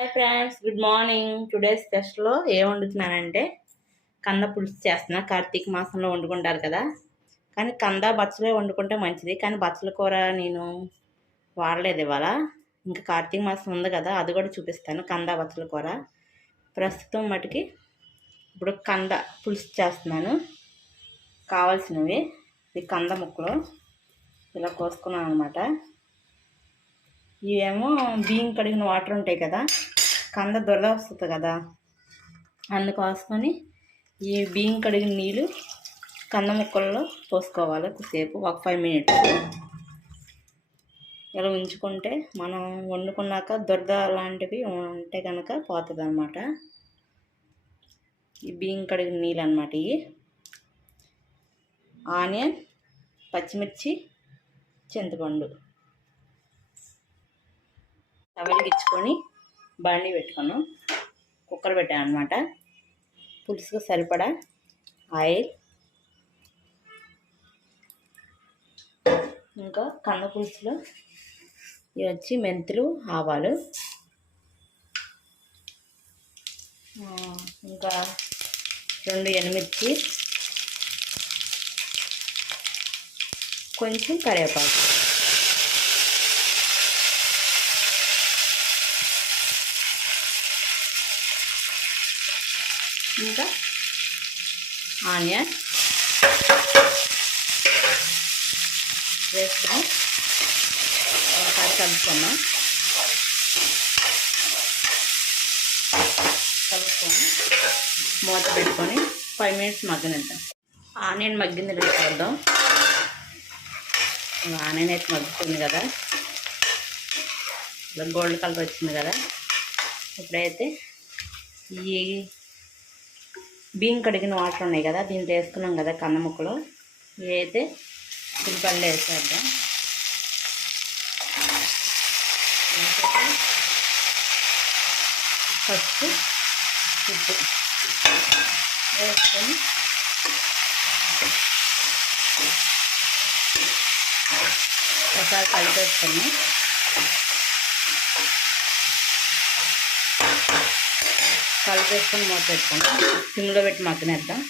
Hi friends, good morning. Today స్పెషల్లో ఏం వండుతున్నానంటే కంద పులుసు చేస్తున్నా. కార్తీక మాసంలో వండుకుంటారు కదా, కానీ కంద బచ్చలే వండుకుంటే మంచిది. కానీ బచ్చల కూర నేను వాడలేదు ఇవాళ. ఇంకా కార్తీక మాసం ఉంది కదా, అది కూడా చూపిస్తాను. కంద బచ్చల కూర ప్రస్తుతం మటుకి ఇప్పుడు కంద పులుసు చేస్తున్నాను. కావాల్సినవి ఈ కంద ముక్కలు ఇలా కోసుకున్నాను అనమాట. ఇవేమో బియ్యం కడిగిన వాటర్ ఉంటాయి కదా, కంద దురద వస్తుంది కదా, అందుకోసమని ఈ బియ్యం కడిగిన నీళ్ళు కంద ముక్కల్లో పోసుకోవాలి. కొద్దిసేపు ఒక 5 minutes ఇలా ఉంచుకుంటే మనం వండుకున్నాక దురద లాంటివి ఉంటే కనుక పోతుంది అనమాట. ఈ బియ్యం కడిగిన నీళ్ళు అనమాట. ఇవి ఆనియన్, పచ్చిమిర్చి, చింతపండు తవలిగిచ్చుకొని బండి పెట్టుకున్నాం. కుక్కర్ పెట్టాను అనమాట. పులుసుకు సరిపడా ఆయిల్, ఇంకా కంద పులుసులో ఇవి వచ్చి మెంతులు, ఆవాలు, ఇంకా 2 ఎండుమిర్చి, కొంచెం కరివేపాకు, ఇంకా ఆనియన్ వేస్తాం. ఒకసారి కలుపుకొని మూత పెట్టుకొని 5 minutes మగ్గనిద్దాం. ఆనియన్ మగ్గింది చూద్దాం. ఆనియన్ అయితే మగ్గుతుంది కదా, ఇలా గోల్డ్ కలర్ వచ్చింది కదా. ఇప్పుడైతే ఈ బియ్యం కడిగిన వాటర్ ఉన్నాయి కదా, దీంట్లో వేసుకున్నాం కదా కంద ముక్కలు, ఇవి అయితే ఉల్లిపల్లి వేసేద్దాం. ఫస్ట్ ఉప్పు వేసుకొని ఒకసారి కలిపేసుకొని మూత పెట్టుకొని సిమ్లో పెట్టి మగ్గనేద్దాం.